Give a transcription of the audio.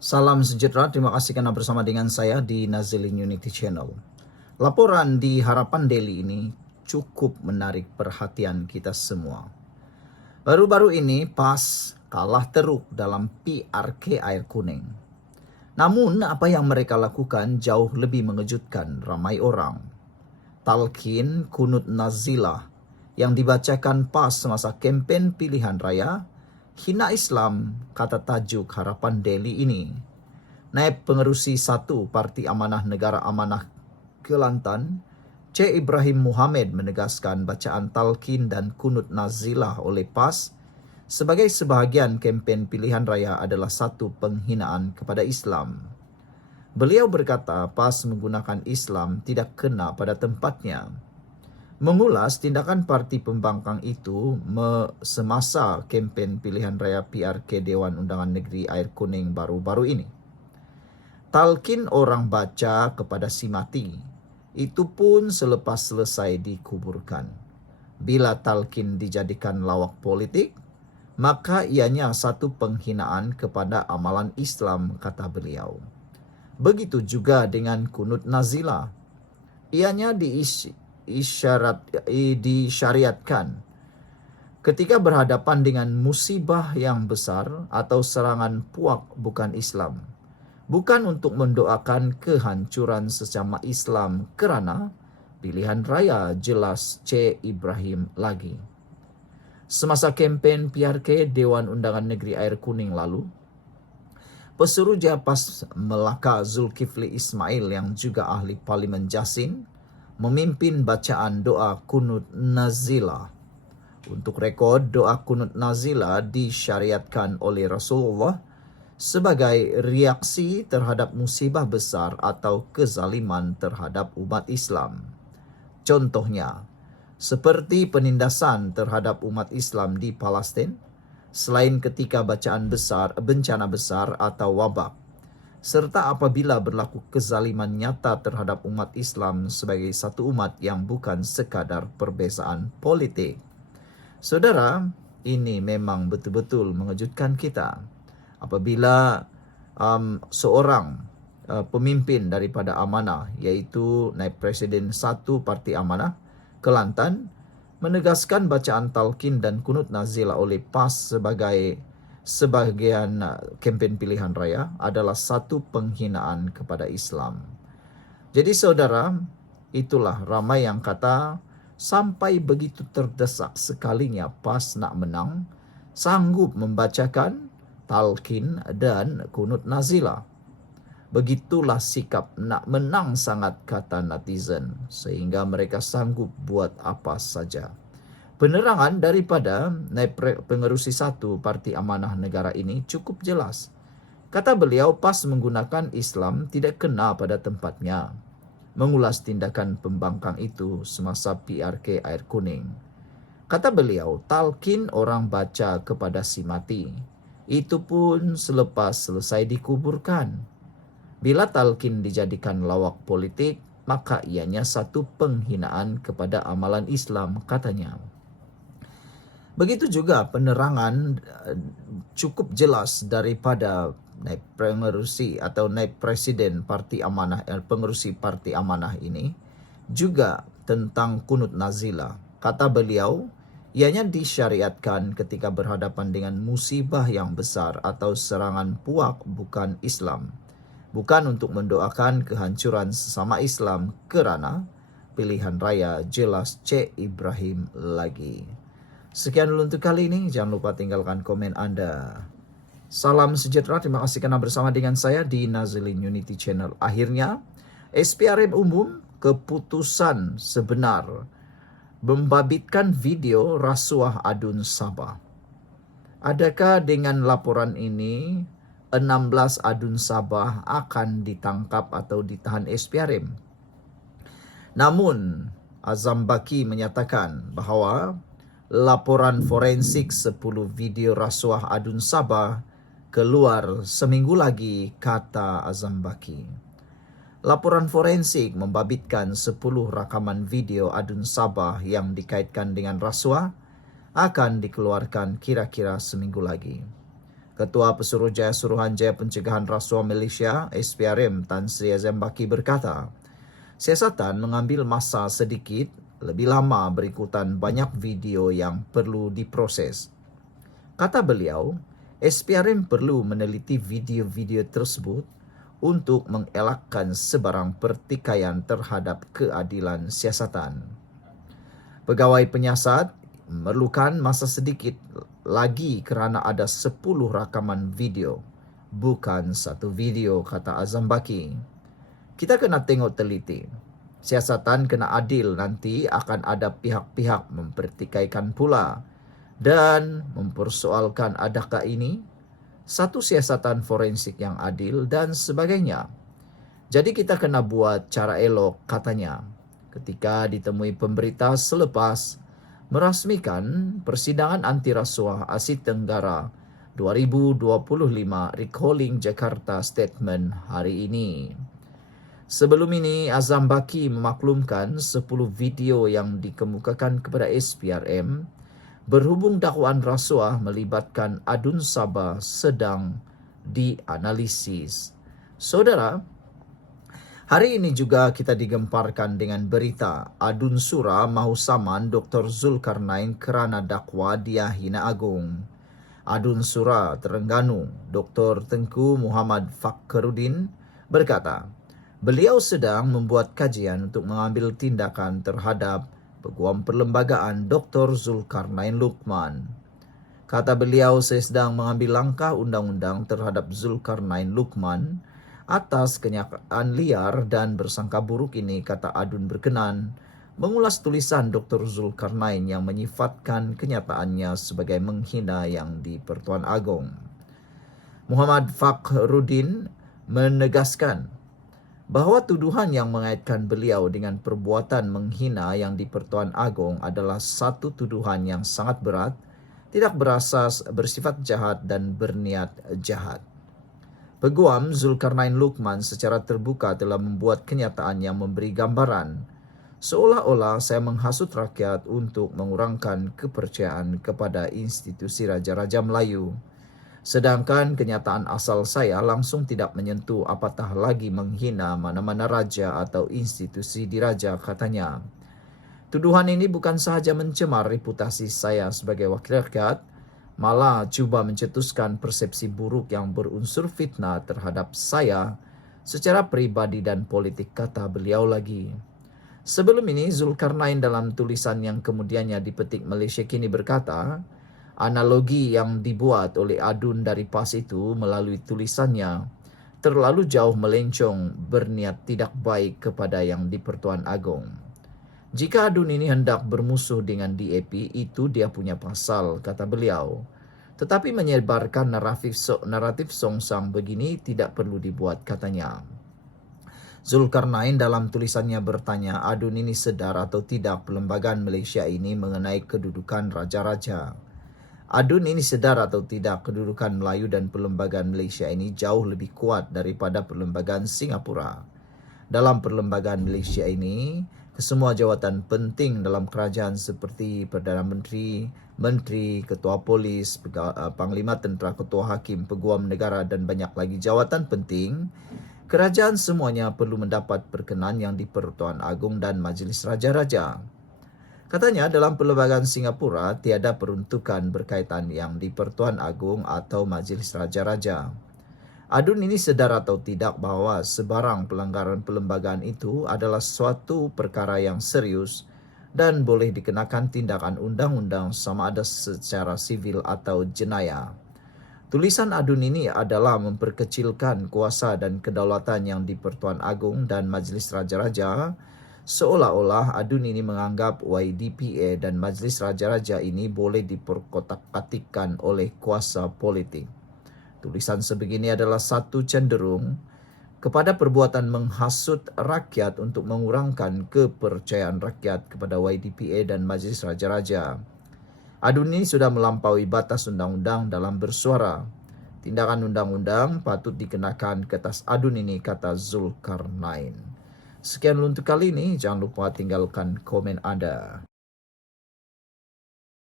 Salam sejahtera, terima kasih karena bersama dengan saya di Nazilin Unity Channel. Laporan di Harapan Daily ini cukup menarik perhatian kita semua. Baru-baru ini PAS kalah teruk dalam PRK Air Kuning. Namun apa yang mereka lakukan jauh lebih mengejutkan ramai orang. Talqin Kunut Nazilah yang dibacakan PAS semasa kempen pilihan raya, hina Islam, kata tajuk Harapan Daily ini. Naib Pengerusi 1 Parti Amanah Negara Amanah Kelantan, C. Ibrahim Muhammad menegaskan bacaan talqin dan kunut nazilah oleh PAS sebagai sebahagian kempen pilihan raya adalah satu penghinaan kepada Islam. Beliau berkata PAS menggunakan Islam tidak kena pada tempatnya. Mengulas tindakan parti pembangkang itu semasa kempen pilihan raya PRK Dewan Undangan Negeri Air Kuning baru-baru ini. Talqin orang baca kepada si mati, itu pun selepas selesai dikuburkan. Bila talqin dijadikan lawak politik, maka ianya satu penghinaan kepada amalan Islam, kata beliau. Begitu juga dengan kunut nazilah. Ianya disyariatkan ketika berhadapan dengan musibah yang besar atau serangan puak bukan Islam. Bukan untuk mendoakan kehancuran sesama Islam kerana pilihan raya, jelas C. Ibrahim lagi. Semasa kempen PRK Dewan Undangan Negeri Air Kuning lalu, Pesuruhjaya PAS Melaka Zulkifli Ismail yang juga ahli Parlimen Jasin memimpin bacaan doa kunut nazilah. Untuk rekod, doa kunut nazilah disyariatkan oleh Rasulullah sebagai reaksi terhadap musibah besar atau kezaliman terhadap umat Islam. Contohnya, seperti penindasan terhadap umat Islam di Palestin, selain ketika bencana besar atau wabak, serta apabila berlaku kezaliman nyata terhadap umat Islam sebagai satu umat yang bukan sekadar perbezaan politik. Saudara, ini memang betul-betul mengejutkan kita. Apabila seorang pemimpin daripada amanah, iaitu Naib Presiden 1 Parti Amanah Kelantan, menegaskan bacaan talqin dan kunut nazilah oleh PAS sebagai sebahagian kempen pilihan raya adalah satu penghinaan kepada Islam. Jadi saudara, itulah ramai yang kata sampai begitu terdesak sekalinya PAS nak menang, sanggup membacakan talqin dan kunut nazilah. Begitulah sikap nak menang sangat, kata netizen, sehingga mereka sanggup buat apa saja. Penerangan daripada Naib Pengerusi 1 Parti Amanah Negara ini cukup jelas. Kata beliau, PAS menggunakan Islam tidak kena pada tempatnya. Mengulas tindakan pembangkang itu semasa PRK Air Kuning. Kata beliau, talqin orang baca kepada si mati, itu pun selepas selesai dikuburkan. Bila talqin dijadikan lawak politik, maka ianya satu penghinaan kepada amalan Islam, katanya. Begitu juga penerangan cukup jelas daripada Naib Pengerusi atau Naib Presiden Parti Amanah, Pengerusi Parti Amanah ini, juga tentang kunut nazilah. Kata beliau, ianya disyariatkan ketika berhadapan dengan musibah yang besar atau serangan puak bukan Islam. Bukan untuk mendoakan kehancuran sesama Islam kerana pilihan raya, jelas C. Ibrahim lagi. Sekian dulu untuk kali ini. Jangan lupa tinggalkan komen Anda. Salam sejahtera. Terima kasih karena bersama dengan saya di Nazilin Unity Channel. Akhirnya, SPRM umum keputusan sebenar membabitkan video rasuah adun Sabah. Adakah dengan laporan ini 16 adun Sabah akan ditangkap atau ditahan SPRM? Namun, Azam Baki menyatakan bahawa laporan forensik 10 video rasuah adun Sabah keluar seminggu lagi, kata Azam Baki. Laporan forensik membabitkan 10 rakaman video adun Sabah yang dikaitkan dengan rasuah akan dikeluarkan kira-kira seminggu lagi. Ketua Pesuruhjaya Suruhanjaya Pencegahan Rasuah Malaysia SPRM Tan Sri Azambaki berkata, siasatan mengambil masa sedikit lebih lama berikutan banyak video yang perlu diproses. Kata beliau, SPRM perlu meneliti video-video tersebut untuk mengelakkan sebarang pertikaian terhadap keadilan siasatan. Pegawai penyiasat memerlukan masa sedikit lagi kerana ada 10 rakaman video, bukan satu video, kata Azambaki. Kita kena tengok teliti. Siasatan kena adil, nanti akan ada pihak-pihak mempertikaikan pula dan mempersoalkan adakah ini satu siasatan forensik yang adil dan sebagainya. Jadi kita kena buat cara elok, katanya, ketika ditemui pemberita selepas merasmikan persidangan anti rasuah Asia Tenggara 2025 Recalling Jakarta Statement hari ini. Sebelum ini, Azambaki memaklumkan 10 video yang dikemukakan kepada SPRM berhubung dakwaan rasuah melibatkan adun Sabah sedang dianalisis. Saudara, hari ini juga kita digemparkan dengan berita adun sura mahu saman Dr. Zulkarnain kerana dakwa dia hina agung. Adun sura Terengganu, Dr. Tengku Muhammad Fakhruddin berkata, beliau sedang membuat kajian untuk mengambil tindakan terhadap Peguam Perlembagaan Dr. Zulkarnain Luqman. Kata beliau, saya sedang mengambil langkah undang-undang terhadap Zulkarnain Luqman atas kenyataan liar dan bersangka buruk ini, kata adun berkenan mengulas tulisan Dr. Zulkarnain yang menyifatkan kenyataannya sebagai menghina yang di-Pertuan Agong. Muhammad Fakhruddin menegaskan bahawa tuduhan yang mengaitkan beliau dengan perbuatan menghina yang di-Pertuan Agong adalah satu tuduhan yang sangat berat, tidak berasas, bersifat jahat dan berniat jahat. Peguam Zulkarnain Luqman secara terbuka telah membuat kenyataan yang memberi gambaran seolah-olah saya menghasut rakyat untuk mengurangkan kepercayaan kepada institusi Raja-Raja Melayu. Sedangkan kenyataan asal saya langsung tidak menyentuh apatah lagi menghina mana-mana raja atau institusi diraja, katanya. Tuduhan ini bukan sahaja mencemar reputasi saya sebagai wakil rakyat, malah cuba mencetuskan persepsi buruk yang berunsur fitnah terhadap saya secara pribadi dan politik, kata beliau lagi. Sebelum ini, Zulkarnain dalam tulisan yang kemudiannya dipetik Malaysia Kini berkata, analogi yang dibuat oleh adun dari PAS itu melalui tulisannya terlalu jauh melencong, berniat tidak baik kepada yang di-Pertuan Agong. Jika adun ini hendak bermusuh dengan DAP, itu dia punya pasal, kata beliau. Tetapi menyebarkan naratif songsang begini tidak perlu dibuat, katanya. Zulkarnain dalam tulisannya bertanya, adun ini sedar atau tidak Perlembagaan Malaysia ini mengenai kedudukan raja-raja. Adun ini sedar atau tidak kedudukan Melayu dan Perlembagaan Malaysia ini jauh lebih kuat daripada Perlembagaan Singapura. Dalam Perlembagaan Malaysia ini, kesemua jawatan penting dalam kerajaan seperti Perdana Menteri, Menteri, Ketua Polis, Panglima Tentera, Ketua Hakim, Peguam Negara dan banyak lagi jawatan penting, kerajaan semuanya perlu mendapat perkenan yang di-Pertuan Agong dan Majlis Raja-Raja. Katanya dalam Perlembagaan Singapura tiada peruntukan berkaitan yang di-Pertuan Agong atau Majlis Raja-Raja. Adun ini sedar atau tidak bahawa sebarang pelanggaran perlembagaan itu adalah suatu perkara yang serius dan boleh dikenakan tindakan undang-undang sama ada secara sivil atau jenayah. Tulisan adun ini adalah memperkecilkan kuasa dan kedaulatan yang di-Pertuan Agong dan Majlis Raja-Raja, seolah-olah adun ini menganggap YDPA dan Majlis Raja-Raja ini boleh diperkotak-katikkan oleh kuasa politik. Tulisan sebegini adalah satu cenderung kepada perbuatan menghasut rakyat untuk mengurangkan kepercayaan rakyat kepada YDPA dan Majlis Raja-Raja. Adun ini sudah melampaui batas undang-undang dalam bersuara. Tindakan undang-undang patut dikenakan ke atas adun ini, kata Zulkarnain. Sekian untuk kali ini, jangan lupa tinggalkan komen Anda.